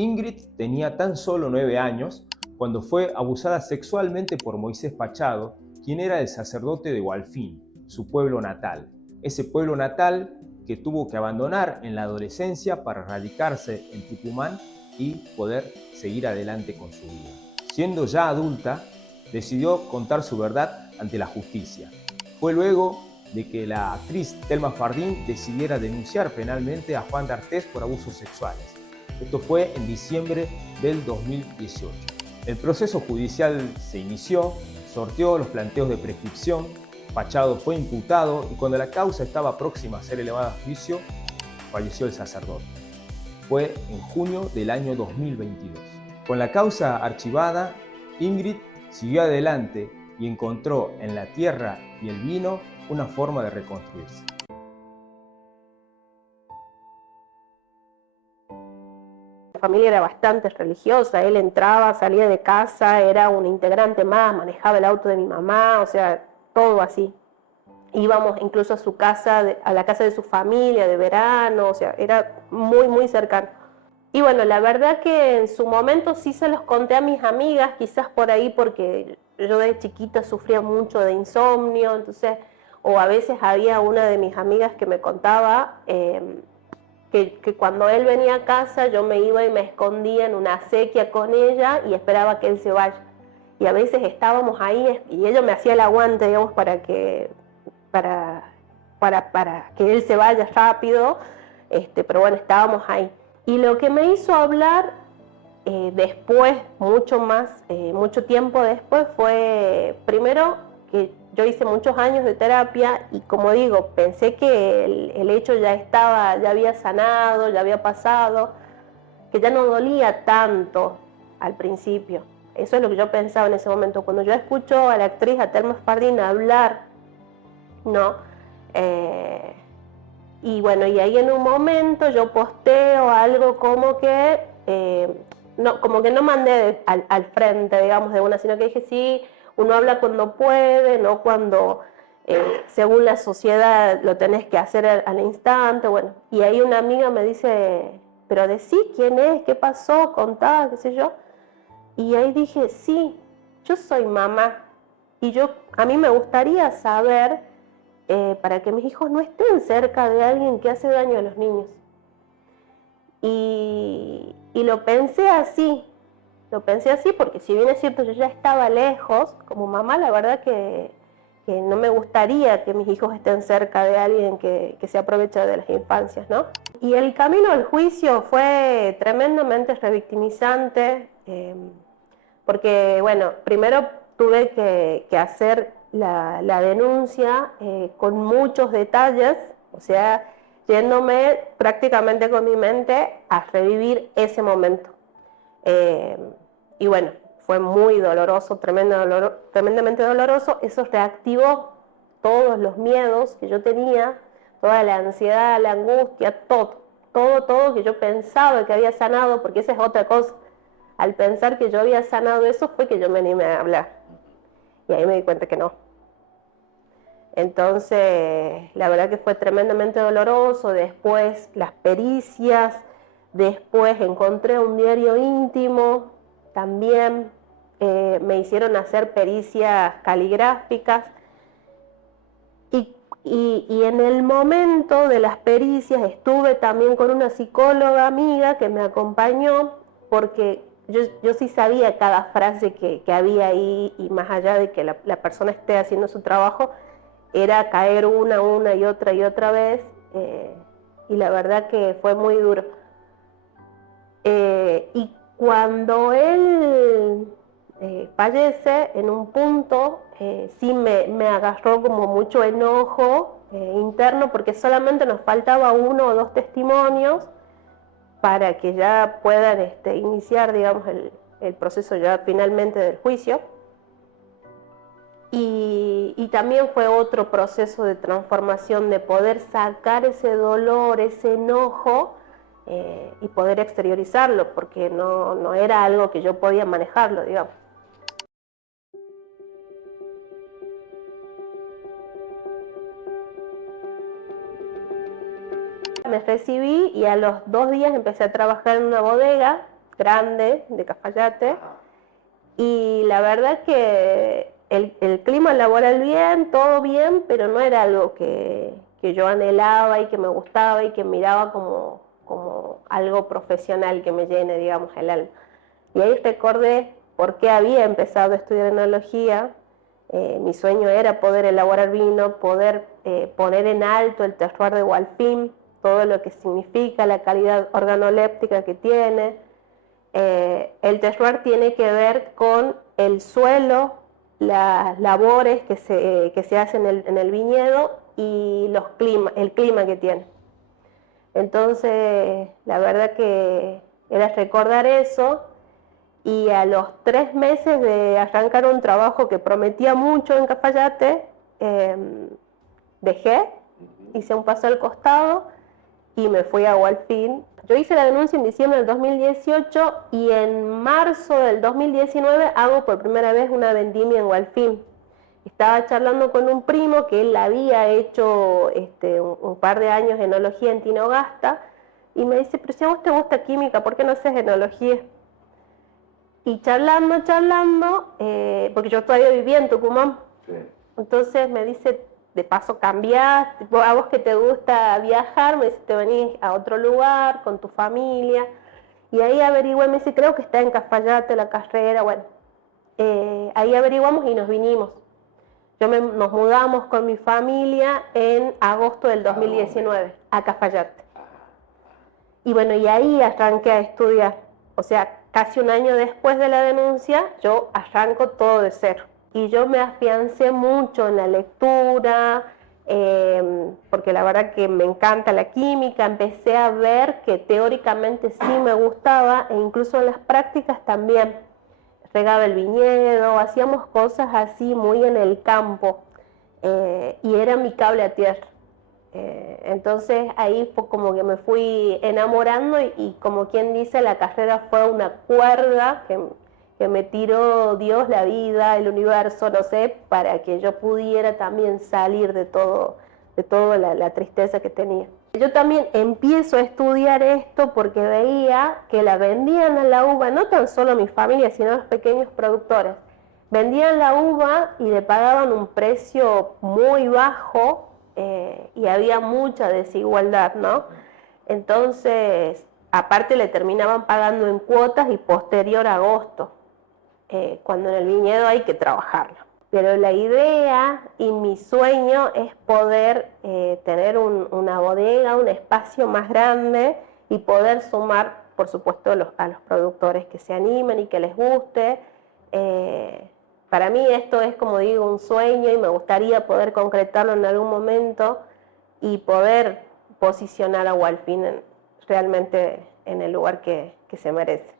Ingrid tenía tan solo 9 años cuando fue abusada sexualmente por Moisés Pachado, quien era el sacerdote de Hualfín, su pueblo natal. Ese pueblo natal que tuvo que abandonar en la adolescencia para radicarse en Tucumán y poder seguir adelante con su vida. Siendo ya adulta, decidió contar su verdad ante la justicia. Fue luego de que la actriz Thelma Fardín decidiera denunciar penalmente a Juan D'Artés por abusos sexuales. Esto fue en diciembre del 2018. El proceso judicial se inició, sorteó los planteos de prescripción, Pachado fue imputado y cuando la causa estaba próxima a ser elevada a juicio, falleció el sacerdote. Fue en junio del año 2022. Con la causa archivada, Ingrid siguió adelante y encontró en la tierra y el vino una forma de reconstruirse. La familia era bastante religiosa, él entraba, salía de casa, era un integrante más, manejaba el auto de mi mamá, o sea, todo así. Íbamos incluso a su casa, a la casa de su familia de verano, o sea, era muy, muy cercano. Y bueno, la verdad que en su momento sí se los conté a mis amigas, quizás por ahí porque yo de chiquita sufría mucho de insomnio, entonces, o a veces había una de mis amigas que me contaba que cuando él venía a casa yo me iba y me escondía en una acequia con ella y esperaba que él se vaya. Y a veces estábamos ahí y ella me hacía el aguante, digamos, para que él se vaya rápido, pero bueno, estábamos ahí. Y lo que me hizo hablar después, mucho tiempo después, fue primero que yo hice muchos años de terapia y como digo, pensé que el hecho ya había sanado, ya había pasado, que ya no dolía tanto al principio. Eso es lo que yo pensaba en ese momento. Cuando yo escucho a la actriz, a Thelma Fardín, hablar, ¿no? Y bueno, y ahí en un momento yo posteo algo como que no mandé al frente, digamos, de una, sino que dije, sí, uno habla cuando puede, no cuando según la sociedad lo tenés que hacer al instante, bueno. Y ahí una amiga me dice, pero decí quién es, qué pasó, contá, qué sé yo. Y ahí dije, sí, yo soy mamá y a mí me gustaría saber para que mis hijos no estén cerca de alguien que hace daño a los niños. Y lo pensé así porque si bien es cierto yo ya estaba lejos, como mamá la verdad que no me gustaría que mis hijos estén cerca de alguien que se aprovecha de las infancias, ¿no? Y el camino al juicio fue tremendamente revictimizante, porque bueno, primero tuve que hacer la denuncia con muchos detalles, o sea, yéndome prácticamente con mi mente a revivir ese momento. Y bueno, fue muy doloroso, tremendamente doloroso. Eso reactivó todos los miedos que yo tenía, toda la ansiedad, la angustia, todo que yo pensaba que había sanado, porque esa es otra cosa. Al pensar que yo había sanado eso fue que yo me animé a hablar. Y ahí me di cuenta que no. Entonces, la verdad que fue tremendamente doloroso. Después las pericias, después encontré un diario íntimo, también me hicieron hacer pericias caligráficas. Y en el momento de las pericias estuve también con una psicóloga amiga que me acompañó, porque yo sí sabía cada frase que había ahí, y más allá de que la persona esté haciendo su trabajo, era caer una y otra vez, y la verdad que fue muy duro. Y cuando él fallece, en un punto sí me agarró como mucho enojo interno, porque solamente nos faltaba 1 o 2 testimonios para que ya puedan iniciar, digamos, el proceso ya finalmente del juicio. Y también fue otro proceso de transformación, de poder sacar ese dolor, ese enojo, y poder exteriorizarlo, porque no era algo que yo podía manejarlo, digamos. Me recibí y a los 2 días empecé a trabajar en una bodega grande de Cafayate. Y la verdad que el clima laboral bien, todo bien, pero no era algo que yo anhelaba y que me gustaba y que miraba como algo profesional que me llene, digamos, el alma. Y ahí recordé por qué había empezado a estudiar enología. Mi sueño era poder elaborar vino, poder poner en alto el terroir de Hualfín, todo lo que significa, la calidad organoléptica que tiene. El terroir tiene que ver con el suelo, las labores que se hacen en el viñedo y el clima que tiene. Entonces, la verdad que era recordar eso, y a los 3 meses de arrancar un trabajo que prometía mucho en Cafayate, dejé, hice un paso al costado y me fui a Hualfín. Yo hice la denuncia en diciembre del 2018 y en marzo del 2019 hago por primera vez una vendimia en Hualfín. Estaba charlando con un primo que él había hecho un par de años enología en Tinogasta y me dice, pero si a vos te gusta química, ¿por qué no haces enología? Y charlando, porque yo todavía vivía en Tucumán, sí. Entonces me dice, de paso cambiás, a vos que te gusta viajar, me dice, te venís a otro lugar con tu familia. Y ahí averigué, me dice, creo que está en Cafayate la carrera, bueno. Ahí averiguamos y nos vinimos. Nos mudamos con mi familia en agosto del 2019 a Cafayate. Y bueno, y ahí arranqué a estudiar. O sea, casi un año después de la denuncia, yo arranco todo de cero. Y yo me afiancé mucho en la lectura, porque la verdad que me encanta la química. Empecé a ver que teóricamente sí me gustaba, e incluso en las prácticas también. Regaba el viñedo, hacíamos cosas así muy en el campo, y era mi cable a tierra. Entonces ahí fue como que me fui enamorando y como quien dice, la carrera fue una cuerda que me tiró Dios, la vida, el universo, no sé, para que yo pudiera también salir de toda la tristeza que tenía. Yo también empiezo a estudiar esto porque veía que la vendían a la uva, no tan solo mi familia, sino los pequeños productores. Vendían la uva y le pagaban un precio muy bajo, y había mucha desigualdad, ¿no? Entonces, aparte le terminaban pagando en cuotas y posterior a agosto, cuando en el viñedo hay que trabajarlo. Pero la idea y mi sueño es poder tener una bodega, un espacio más grande y poder sumar, por supuesto, a los productores que se animen y que les guste. Para mí esto es, como digo, un sueño y me gustaría poder concretarlo en algún momento y poder posicionar a Hualfín realmente en el lugar que se merece.